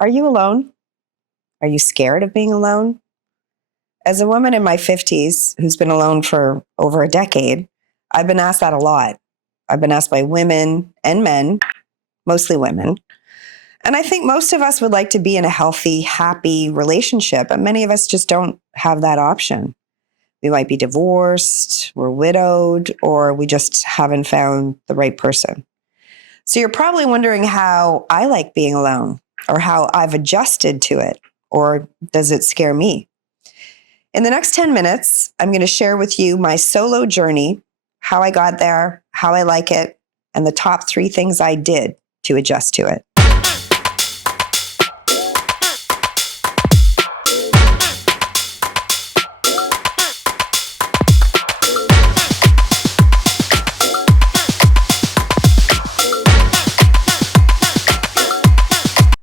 Are you alone? Are you scared of being alone? As a woman in my 50s who's been alone for over a decade, I've been asked that a lot. I've been asked by women and men, mostly women. And I think most of us would like to be in a healthy, happy relationship, but many of us just don't have that option. We might be divorced, we're widowed, or we just haven't found the right person. So you're probably wondering how I like being alone, or how I've adjusted to it, or does it scare me? In the next 10 minutes, I'm going to share with you my solo journey, how I got there, how I like it, and the top 3 things I did to adjust to it.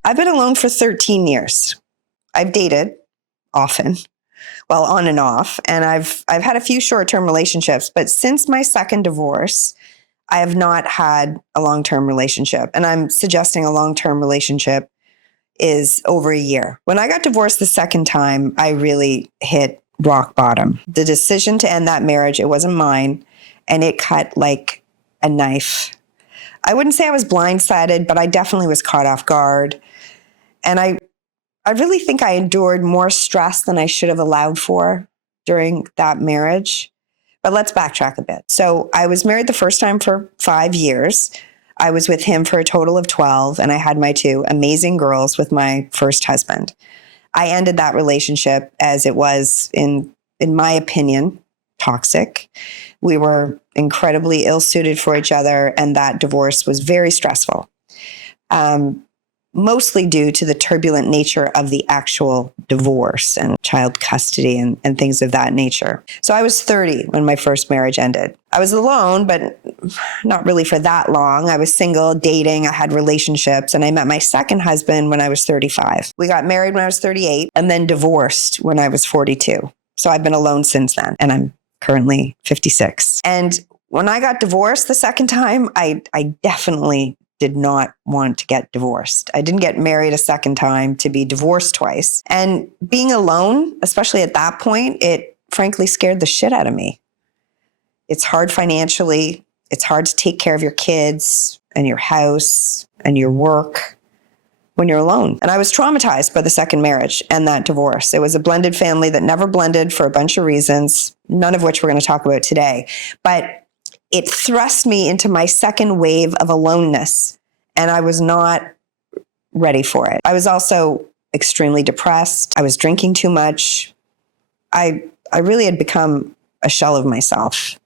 I've been alone for 13 years. I've dated often, well, on and off, and I've had a few short-term relationships, but since my second divorce, I have not had a long-term relationship. And I'm suggesting a long-term relationship is over a year. When I got divorced the second time, I really hit rock bottom. The decision to end that marriage, it wasn't mine, and it cut like a knife. I wouldn't say I was blindsided, but I definitely was caught off guard. And I really think I endured more stress than I should have allowed for during that marriage. But let's backtrack a bit. So I was married the first time for 5 years. I was with him for a total of 12, and I had my 2 amazing girls with my first husband. I ended that relationship as it was, in my opinion, toxic. We were incredibly ill-suited for each other, and that divorce was very stressful. Mostly due to the turbulent nature of the actual divorce and child custody and things of that nature. So I was 30 when my first marriage ended. I was alone, but not really for that long. I was single, dating, I had relationships, and I met my second husband when I was 35. We got married when I was 38 and then divorced when I was 42. So I've been alone since then, and I'm currently 56. And when I got divorced the second time, I definitely did not want to get divorced. I didn't get married a second time to be divorced twice. And being alone, especially at that point, it frankly scared the shit out of me. It's hard financially. It's hard to take care of your kids and your house and your work when you're alone. And I was traumatized by the second marriage and that divorce. It was a blended family that never blended for a bunch of reasons, none of which we're going to talk about today. But it thrust me into my second wave of aloneness, and I was not ready for it. I was also extremely depressed. I was drinking too much. I really had become a shell of myself.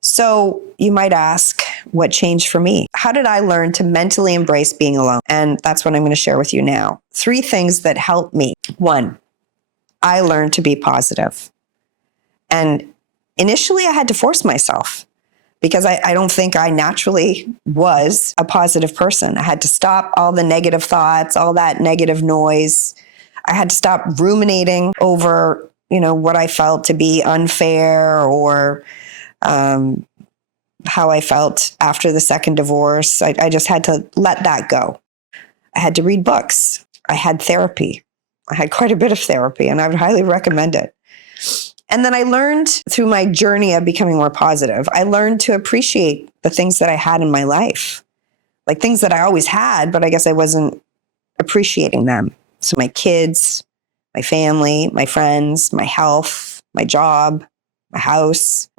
So you might ask, what changed for me? How did I learn to mentally embrace being alone? And that's what I'm going to share with you now. 3 things that helped me. 1, I learned to be positive. And initially, I had to force myself because I don't think I naturally was a positive person. I had to stop all the negative thoughts, all that negative noise. I had to stop ruminating over, what I felt to be unfair or how I felt after the second divorce. I just had to let that go. I had to read books. I had therapy. I had quite a bit of therapy, and I would highly recommend it. And then I learned through my journey of becoming more positive, I learned to appreciate the things that I had in my life, like things that I always had, but I guess I wasn't appreciating them. So my kids, my family, my friends, my health, my job, my house.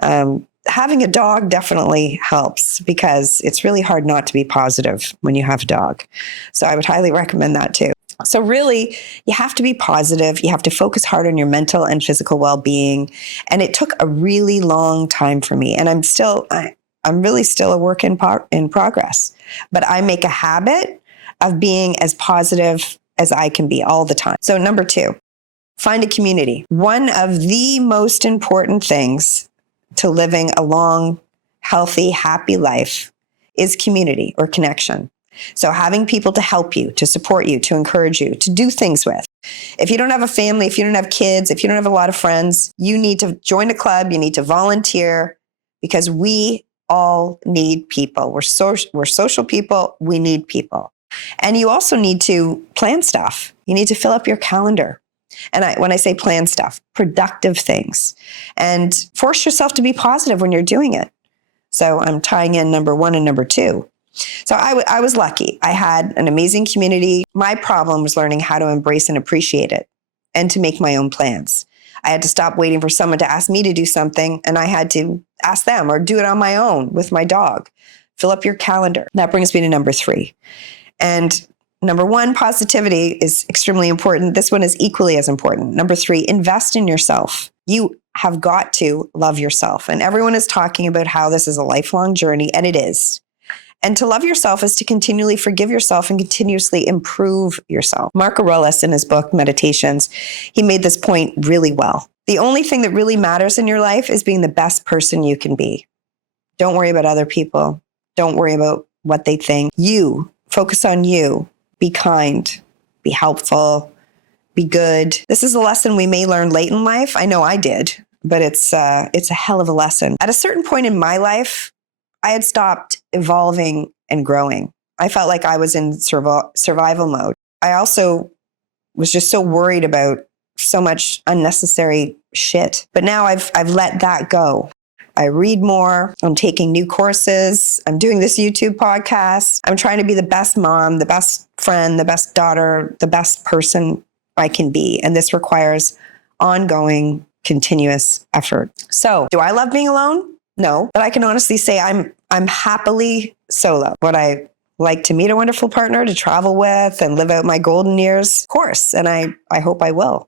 Having a dog definitely helps because it's really hard not to be positive when you have a dog. So I would highly recommend that too. So really, you have to be positive. You have to focus hard on your mental and physical well-being. And it took a really long time for me. And I'm really still a work in progress. But I make a habit of being as positive as I can be all the time. So number 2, find a community. One of the most important things to living a long, healthy, happy life is community or connection. So having people to help you, to support you, to encourage you, to do things with. If you don't have a family, if you don't have kids, if you don't have a lot of friends, you need to join a club, you need to volunteer, because we all need people. We're social people, we need people. And you also need to plan stuff. You need to fill up your calendar. And when I say plan stuff, productive things, and force yourself to be positive when you're doing it. So I'm tying in number 1 and number 2. So I was lucky. I had an amazing community. My problem was learning how to embrace and appreciate it and to make my own plans. I had to stop waiting for someone to ask me to do something, and I had to ask them or do it on my own with my dog. Fill up your calendar. That brings me to number 3. And number 1, positivity is extremely important. This one is equally as important. Number 3, invest in yourself. You have got to love yourself. And everyone is talking about how this is a lifelong journey, and it is. And to love yourself is to continually forgive yourself and continuously improve yourself. Mark Aurelius, in his book, Meditations, he made this point really well. The only thing that really matters in your life is being the best person you can be. Don't worry about other people. Don't worry about what they think. You, focus on you. Be kind. Be helpful. Be good. This is a lesson we may learn late in life. I know I did, but it's a hell of a lesson. At a certain point in my life, I had stopped evolving and growing. I felt like I was in survival mode. I also was just so worried about so much unnecessary shit. But now I've let that go. I read more. I'm taking new courses. I'm doing this YouTube podcast. I'm trying to be the best mom, the best friend, the best daughter, the best person I can be. And this requires ongoing, continuous effort. So, do I love being alone? No, but I can honestly say I'm happily solo. Would I like to meet a wonderful partner to travel with and live out my golden years? Of course, and I hope I will.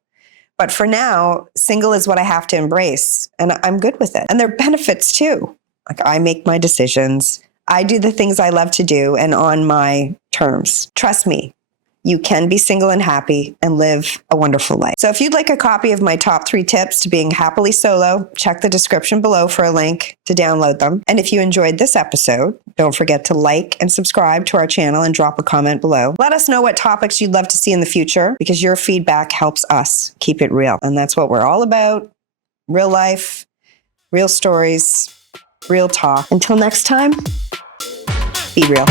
But for now, single is what I have to embrace, and I'm good with it. And there are benefits too. Like, I make my decisions. I do the things I love to do and on my terms. Trust me, you can be single and happy and live a wonderful life. So if you'd like a copy of my top 3 tips to being happily solo, check the description below for a link to download them. And if you enjoyed this episode, don't forget to like and subscribe to our channel and drop a comment below. Let us know what topics you'd love to see in the future, because your feedback helps us keep it real. And that's what we're all about. Real life, real stories, real talk. Until next time, be real.